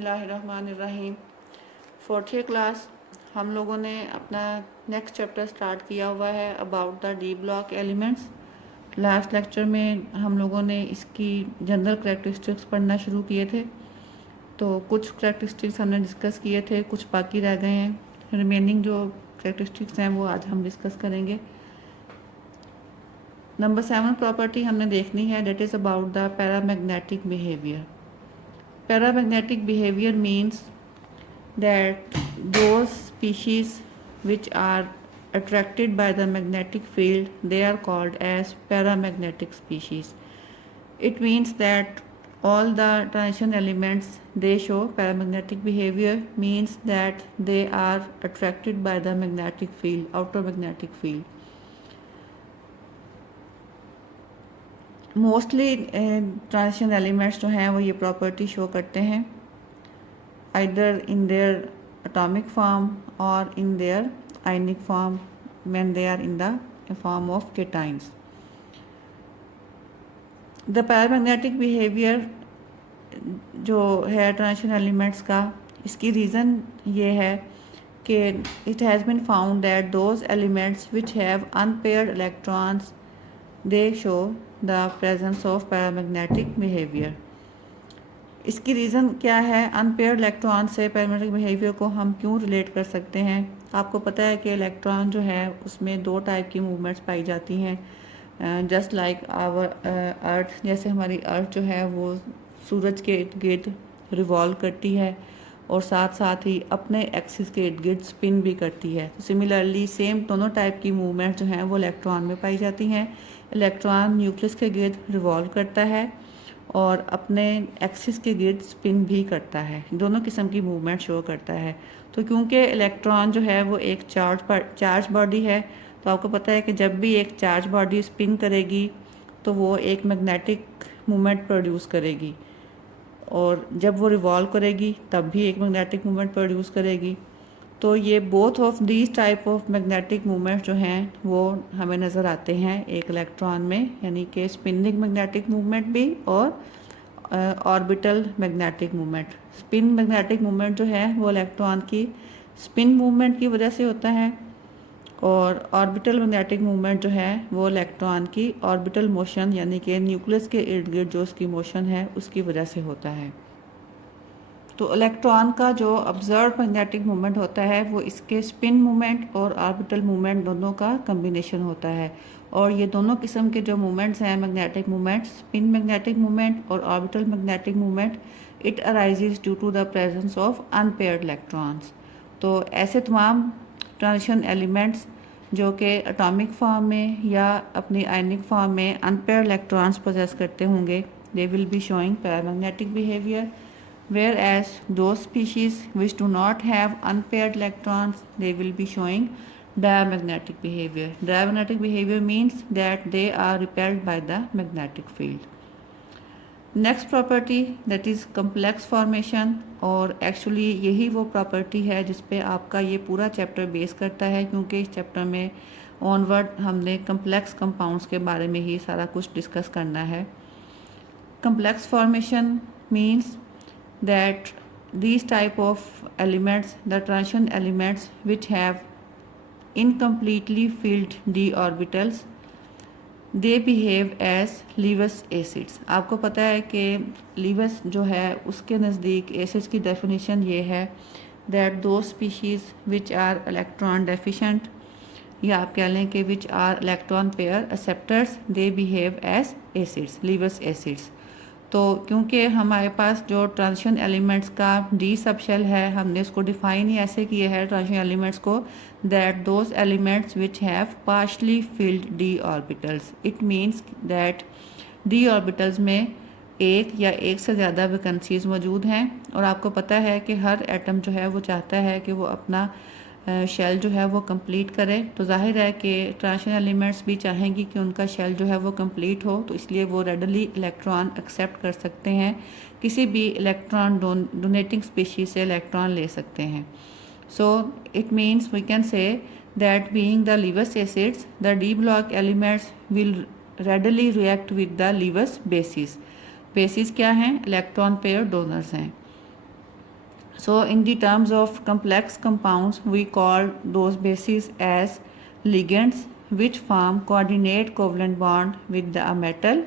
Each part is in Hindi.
बिस्मिल्लाहिर्रहमानिर्रहीम। 4th क्लास हम लोगों ने अपना नेक्स्ट चैप्टर स्टार्ट किया हुआ है about the D block elements. Last lecture में हम लोगों ने इसकी जनरल करैक्टरिस्टिक्स पढ़ना शुरू किए थे, तो कुछ करैक्टरिस्टिक्स हमने डिस्कस किए थे, कुछ बाकी रह गए हैं। रिमेनिंग जो करैक्टरिस्टिक्स हैं वो आज हम डिस्कस करेंगे। नंबर 7 प्रॉपर्टी हमने देखनी है, that is about the paramagnetic behaviour. Paramagnetic behavior means that those species which are attracted by the magnetic field, they are called as paramagnetic species. It means that all the transition elements, they show paramagnetic behavior, means that they are attracted by the magnetic field, outer magnetic field. Mostly transition elements जो हैं वो ये प्रॉपर्टी शो करते हैं, either in their atomic form और in their ionic form when they are in the form of cations. The paramagnetic behaviour जो है ट्रांजिशन एलिमेंट्स का, इसकी रीज़न ये है कि it has been found that those elements which have unpaired electrons they show the presence of paramagnetic behaviour. इसकी रीज़न क्या है? अनपेयर्ड इलेक्ट्रॉन से पैरामैग्नेटिक बिहेवियर को हम क्यों रिलेट कर सकते हैं? आपको पता है कि इलेक्ट्रॉन जो है उसमें दो टाइप की मूवमेंट्स पाई जाती हैं, जस्ट लाइक आवर अर्थ। जैसे हमारी अर्थ जो है वो सूरज के इर्द गिर्द रिवॉल्व करती है और साथ साथ ही अपने एक्सिस के इर्द गिर्द स्पिन भी करती है। तो सिमिलरली सेम दोनों टाइप की मूवमेंट जो हैं वो इलेक्ट्रॉन में पाई जाती हैं। इलेक्ट्रॉन न्यूक्लियस के गिर्द रिवॉल्व करता है और अपने एक्सिस के गिर्द स्पिन भी करता है। दोनों किस्म की मूवमेंट शो करता है। तो क्योंकि इलेक्ट्रॉन जो है वो एक चार्ज बॉडी है, तो आपको पता है कि जब भी एक चार्ज बॉडी स्पिन करेगी तो वो एक मैग्नेटिक मूवमेंट प्रोड्यूस करेगी, और जब वो रिवॉल्व करेगी तब भी एक मैग्नेटिक मूवमेंट प्रोड्यूस करेगी। तो ये both of these type of magnetic movement जो हैं वो हमें नज़र आते हैं एक इलेक्ट्रॉन में, यानी कि स्पिनिंग मैग्नेटिक मूवमेंट भी और orbital magnetic movement. Spin magnetic movement जो है वो इलेक्ट्रॉन की स्पिन मूवमेंट की वजह से होता है, और ऑर्बिटल मैग्नेटिक मूवमेंट जो है वो इलेक्ट्रॉन की ऑर्बिटल मोशन यानी कि न्यूक्लियस के इर्द गिर्द जो उसकी मोशन है उसकी वजह से होता है। तो इलेक्ट्रॉन का जो ऑब्जर्व मैग्नेटिक मूवमेंट होता है वो इसके स्पिन मूवमेंट और ऑर्बिटल मूवमेंट दोनों का कम्बिनेशन होता है, और ये दोनों किस्म के जो मूवमेंट्स हैं magnetic movement, spin magnetic movement और orbital magnetic movement, it arises due to the presence of unpaired electrons. तो ऐसे तमाम ट्रांजिशन एलिमेंट्स जो कि एटॉमिक फॉर्म में या अपनी आयनिक फॉर्म में अनपेयर्ड इलेक्ट्रॉन्स पोजेस करते होंगे, they will be showing paramagnetic behaviour, whereas those species which do not have unpaired electrons, they will be showing diamagnetic behavior. Diamagnetic behavior means that they are repelled by the magnetic field. Next property, that is complex formation, और एक्चुअली यही वो प्रॉपर्टी है जिस पे आपका ये पूरा चैप्टर बेस करता है, क्योंकि इस चैप्टर में ऑनवर्ड हमने कम्प्लेक्स कंपाउंड्स के बारे में ही सारा कुछ डिस्कस करना है। complex formation means that these type of elements, the transition elements which have incompletely filled d orbitals, they behave as Lewis acids। आपको पता है कि Lewis जो है उसके नज़दीक एसिड्स की डेफिनेशन ये है that those species which are electron deficient, या आप कह लें कि which are electron pair acceptors, they behave as acids, Lewis acids। तो क्योंकि हमारे पास जो ट्रांजिशन एलिमेंट्स का डी सब शेल है, हमने उसको डिफाइन ही ऐसे किए हैं ट्रांजिशन एलिमेंट्स को, that those elements which have partially field D orbitals. It means that D orbitals में एक या एक से ज़्यादा वैकेंसीज मौजूद हैं, और आपको पता है कि हर एटम जो है वो चाहता है कि वो अपना शेल जो है वो कंप्लीट करे। तो जाहिर है कि ट्रांजिशन एलिमेंट्स भी चाहेंगी कि उनका शेल जो है वो कंप्लीट हो, तो इसलिए वो रेडली इलेक्ट्रॉन एक्सेप्ट कर सकते हैं, किसी भी इलेक्ट्रॉन डोनेटिंग स्पीशीज से इलेक्ट्रॉन ले सकते हैं। So it means we can say that being the Lewis acids, the d block elements will readily react with the Lewis bases। Basis क्या हैं? इलेक्ट्रॉन पेयर डोनर्स हैं। So in the terms of complex compounds, we call those bases as ligands, which form coordinate covalent bond with a metal,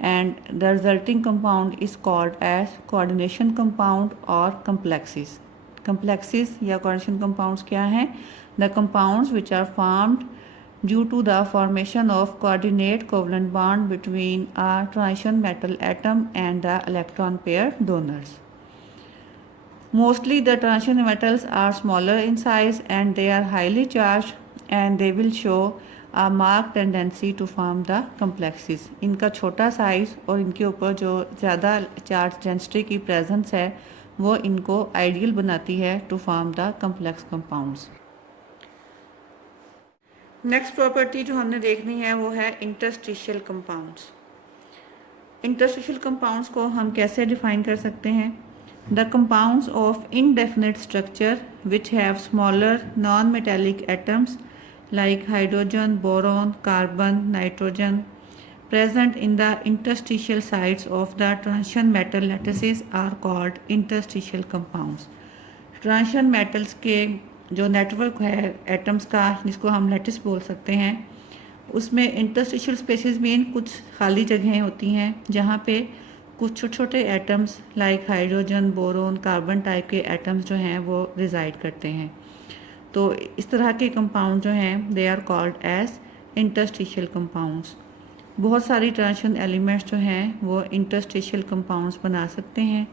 and the resulting compound is called as coordination compound or complexes. Complexes या coordination compounds क्या हैं? The compounds which are formed due to the formation of coordinate covalent bond between a transition metal atom and the electron pair donors. Mostly the transition metals are smaller in size and they are highly charged, and they will show a marked tendency to form the complexes. इनका छोटा साइज और इनके ऊपर जो ज़्यादा चार्ज डेंसिटी की प्रेजेंस है वो इनको आइडियल बनाती है to form the complex compounds. Next property जो हमने देखनी है वो है इंटरस्टिशियल कंपाउंड्स। इंटरस्टिशियल कंपाउंड्स को हम कैसे डिफाइन कर सकते हैं? The compounds of indefinite structure which have smaller non-metallic atoms like hydrogen, boron, carbon, nitrogen present in the interstitial sites of the transition metal lattices are called interstitial compounds. Transition metals के जो नेटवर्क है एटम्स का, जिसको हम लैटिस बोल सकते हैं, उसमें इंटरस्टिशियल स्पेसेस में कुछ खाली जगहें होती हैं जहाँ पे कुछ छोटे छोटे atoms like hydrogen, boron, carbon type के एटम्स जो हैं वो रिजाइड करते हैं। तो इस तरह के कंपाउंड जो हैं they are called as interstitial compounds. बहुत सारी ट्रांजिशन एलिमेंट्स जो हैं वो इंटरस्टिशियल कंपाउंड्स बना सकते हैं।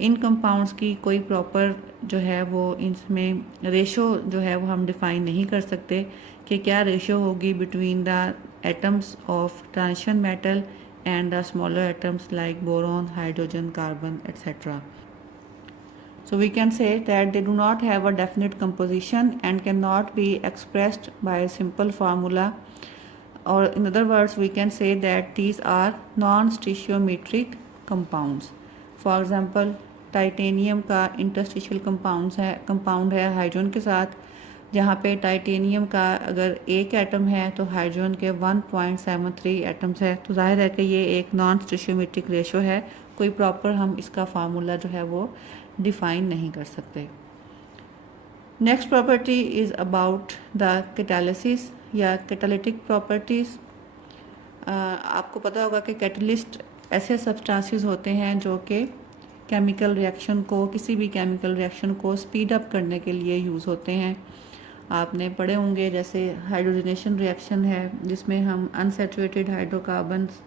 इन कंपाउंड्स की कोई प्रॉपर जो है वो इसमें रेशो जो है वो हम डिफ़ाइन नहीं कर सकते कि क्या रेशो होगी between the atoms of transition metal and the smaller atoms like boron, hydrogen, carbon, etc. So we can say that they do not have a definite composition and cannot be expressed by a simple formula, or in other words we can say that these are non-stoichiometric compounds. For example, titanium का इंटरस्टिशियल कंपाउंड है हाइड्रोजन के साथ, जहाँ पे टाइटेनियम का अगर एक एटम है तो हाइड्रोजन के 1.73 एटम्स है, तो जाहिर है कि ये एक नॉन स्टोइचियोमेट्रिक रेशो है। कोई प्रॉपर हम इसका फार्मूला जो है वो डिफ़ाइन नहीं कर सकते। Next property is about the catalysis या कैटालिटिक प्रॉपर्टीज़। आपको पता होगा कि कैटलिस्ट ऐसे सब्सटेंसेस होते हैं जो कि केमिकल रिएक्शन को, किसी भी केमिकल रिएक्शन को स्पीड अप करने के लिए यूज़ होते हैं। आपने पढ़े होंगे जैसे हाइड्रोजनेशन रिएक्शन है जिसमें हम अनसैचुरेटेड हाइड्रोकार्बन्स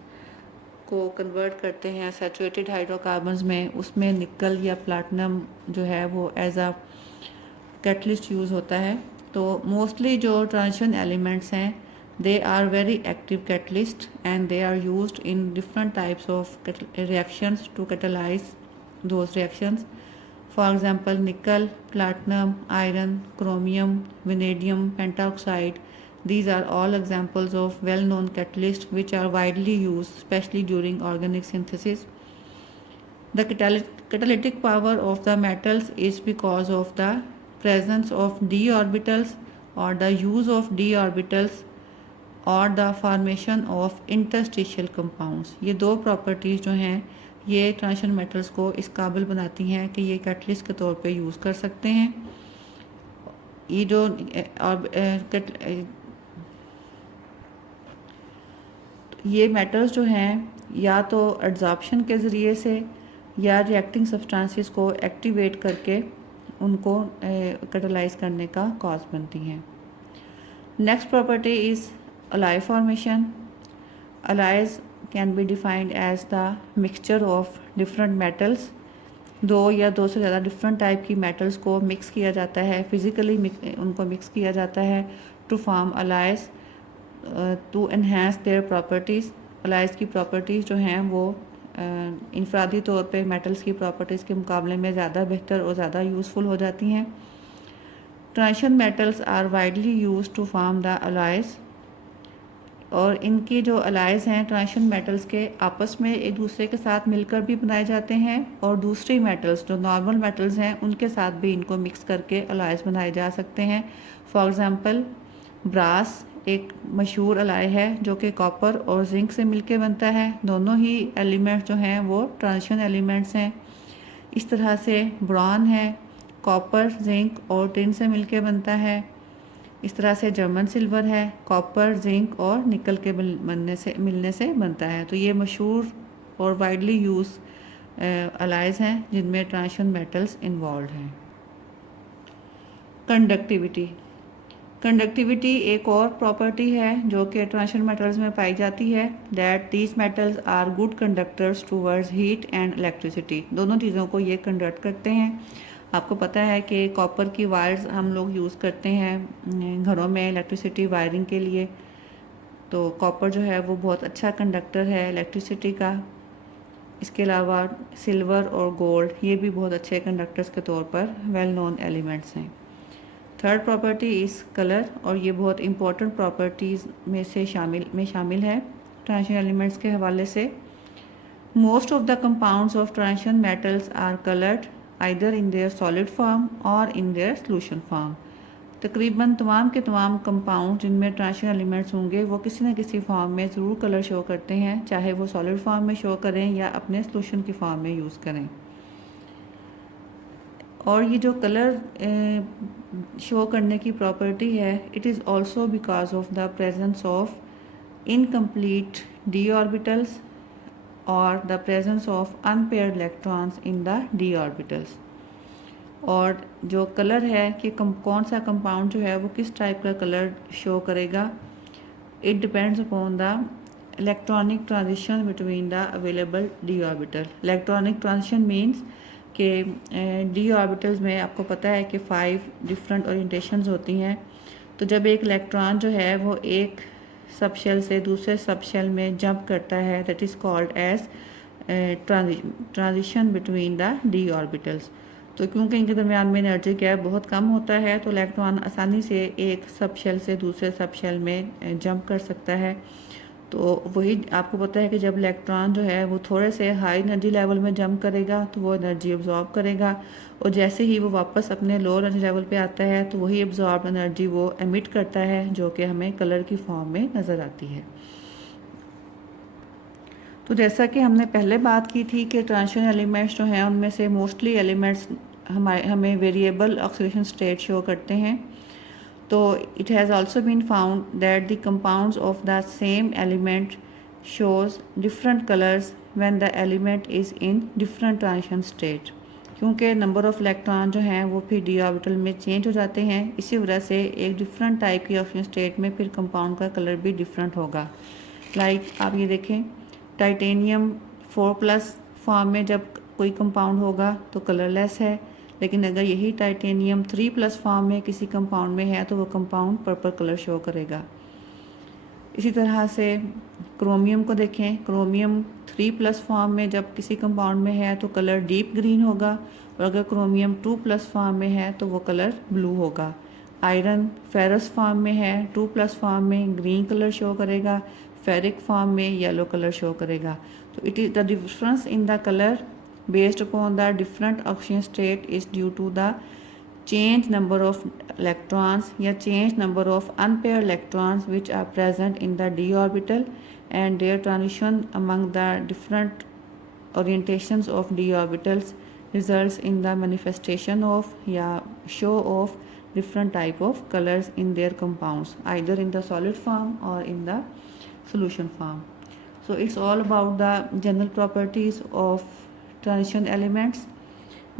को कन्वर्ट करते हैं सैचुरेटेड हाइड्रोकार्बन्स में, उसमें निकल या प्लैटिनम जो है वो एज अ कैटलिस्ट यूज़ होता है। तो मोस्टली जो ट्रांजिशन एलिमेंट्स हैं they are very active catalyst and they are used in different types of reactions to catalyse those reactions. For example, nickel, platinum, iron, chromium, vanadium, pentaoxide. These are all examples of well-known catalysts which are widely used, especially during organic synthesis. The catalytic power of the metals is because of the presence of d orbitals or the use of d orbitals और the formation of interstitial compounds. ये दो प्रॉपर्टीज़ जो हैं ये ट्रांजिशन मेटल्स को इस काबिल बनाती हैं कि ये कैटलिस्ट के तौर पे यूज़ कर सकते हैं। ये जो ये मेटल्स जो हैं या तो एड्जॉर्प्शन के ज़रिए से या रिएक्टिंग सब्सटेंसेस को एक्टिवेट करके उनको कैटलाइज करने का कॉज बनती हैं। Next property is alloy formation. Alloys can be defined as the mixture of different metals. दो या दो से ज़्यादा डिफरेंट टाइप की मेटल्स को मिक्स किया जाता है, फिज़िकली उनको मिक्स किया जाता है to form alloys to enhance their properties. Alloys की प्रॉपर्टीज़ जो हैं वो इनफरादी तौर पे मेटल्स की प्रॉपर्टीज़ के मुकाबले में ज़्यादा बेहतर और ज़्यादा यूज़फुल हो जाती हैं। Transition metals are widely use to form the alloys, और इनके जो अलाइज हैं ट्रांजिशन मेटल्स के आपस में एक दूसरे के साथ मिलकर भी बनाए जाते हैं और दूसरी मेटल्स जो नॉर्मल मेटल्स हैं उनके साथ भी इनको मिक्स करके अलाइज बनाए जा सकते हैं। फॉर एग्ज़ाम्पल ब्रास एक मशहूर अलाय है जो कि कॉपर और जिंक से मिलके बनता है। दोनों ही एलिमेंट्स जो हैं वो ट्रांजिशन एलिमेंट्स हैं। इस तरह से ब्रॉन है, कॉपर, जिंक और टिन से मिलके बनता है। इस तरह से जर्मन सिल्वर है, कॉपर, जिंक और निकल के मिलने से बनता है। तो ये मशहूर और वाइडली यूज अलाइज हैं जिनमें ट्रांजिशन मेटल्स इन्वॉल्व हैं। कंडक्टिविटी। कंडक्टिविटी एक और प्रॉपर्टी है जो कि ट्रांजिशन मेटल्स में पाई जाती है, that these metals are good conductors towards heat and electricity. दोनों चीज़ों को ये कंडक्ट करते हैं। आपको पता है कि कॉपर की वायर्स हम लोग यूज़ करते हैं घरों में इलेक्ट्रिसिटी वायरिंग के लिए, तो कॉपर जो है वो बहुत अच्छा कंडक्टर है इलेक्ट्रिसिटी का। इसके अलावा सिल्वर और गोल्ड ये भी बहुत अच्छे कंडक्टर्स के तौर पर वेल नोन एलिमेंट्स हैं। थर्ड प्रॉपर्टी इज़ कलर, और ये बहुत इंपॉर्टेंट प्रॉपर्टीज़ में से शामिल है ट्रांजिशन एलिमेंट्स के हवाले से। Most of the compounds of transition metals are coloured either in their solid form और इन देयर सोल्यूशन फॉर्म। तकरीबन तमाम के तमाम कंपाउंड जिनमें ट्रांजिशन एलिमेंट्स होंगे वो किसी न किसी फॉर्म में ज़रूर कलर शो करते हैं, चाहे वो सॉलिड फॉर्म में शो करें या अपने सोल्यूशन की फॉर्म में यूज़ करें। और ये जो कलर शो करने की प्रॉपर्टी है, it is also because of the presence of incomplete D orbitals और the presence of unpaired electrons in the D orbitals. और जो कलर है कि कौन सा कंपाउंड जो है वो किस टाइप का कलर शो करेगा, it depends upon the electronic transition between the available D orbital. Electronic transition means कि डी ऑर्बिटल्स में आपको पता है कि 5 डिफरेंट ओरिएंटेशंस होती हैं। तो जब एक इलेक्ट्रॉन जो है वो एक सब शेल से दूसरे सब शेल में जंप करता है, that is called as transition between the D orbitals. तो क्योंकि इनके दरमियान में एनर्जी गैप बहुत कम होता है तो इलेक्ट्रॉन आसानी से एक सब शेल से दूसरे सब शेल में जंप कर सकता है। तो वही आपको पता है कि जब इलेक्ट्रॉन जो है वो थोड़े से हाई एनर्जी लेवल में जंप करेगा तो वो एनर्जी अब्जॉर्ब करेगा, और जैसे ही वो वापस अपने लो एनर्जी लेवल पे आता है तो वही अब्जॉर्ब एनर्जी वो एमिट करता है, जो कि हमें कलर की फॉर्म में नज़र आती है। तो जैसा कि हमने पहले बात की थी कि ट्रांजिशन एलिमेंट्स जो हैं उनमें से मोस्टली एलिमेंट्स हमें वेरिएबल ऑक्सीडेशन स्टेट शो करते हैं। तो it has also been found that the compounds of the same element shows different colours when the element is in different transition state, क्योंकि नंबर ऑफ इलेक्ट्रॉन जो हैं वो फिर डी ऑर्बिटल में चेंज हो जाते हैं। इसी वजह से एक डिफरेंट टाइप की ऑक्सीजन स्टेट में फिर कंपाउंड का कलर भी डिफरेंट होगा। लाइक आप ये देखें, टाइटेनियम 4+ फॉर्म में जब कोई कंपाउंड होगा तो कलरलेस है, लेकिन अगर यही टाइटेनियम 3+ फॉर्म में किसी कंपाउंड में है तो वो कंपाउंड पर्पल कलर शो करेगा। इसी तरह से क्रोमियम को देखें, क्रोमियम 3+ फॉर्म में जब किसी कंपाउंड में है तो कलर डीप ग्रीन होगा, और अगर क्रोमियम 2+ फॉर्म में है तो वो कलर ब्लू होगा। आयरन फेरस फॉर्म में है 2+ फॉर्म में ग्रीन कलर शो करेगा, फेरिक फॉर्म में येलो कलर शो करेगा। तो it is the difference in the colour based upon the different oxygen state is due to the change number of electrons या change number of unpaired electrons which are present in the d orbital, and their transition among the different orientations of d orbitals results in the manifestation of या show of different type of colors in their compounds either in the solid form or in the solution form. So it's all about the general properties of transition elements.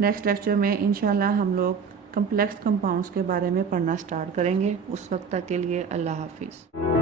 Next lecture में इंशाल्लाह हम लोग कम्प्लेक्स कंपाउंड्स के बारे में पढ़ना स्टार्ट करेंगे। उस वक्त तक के लिए अल्लाह हाफिज़।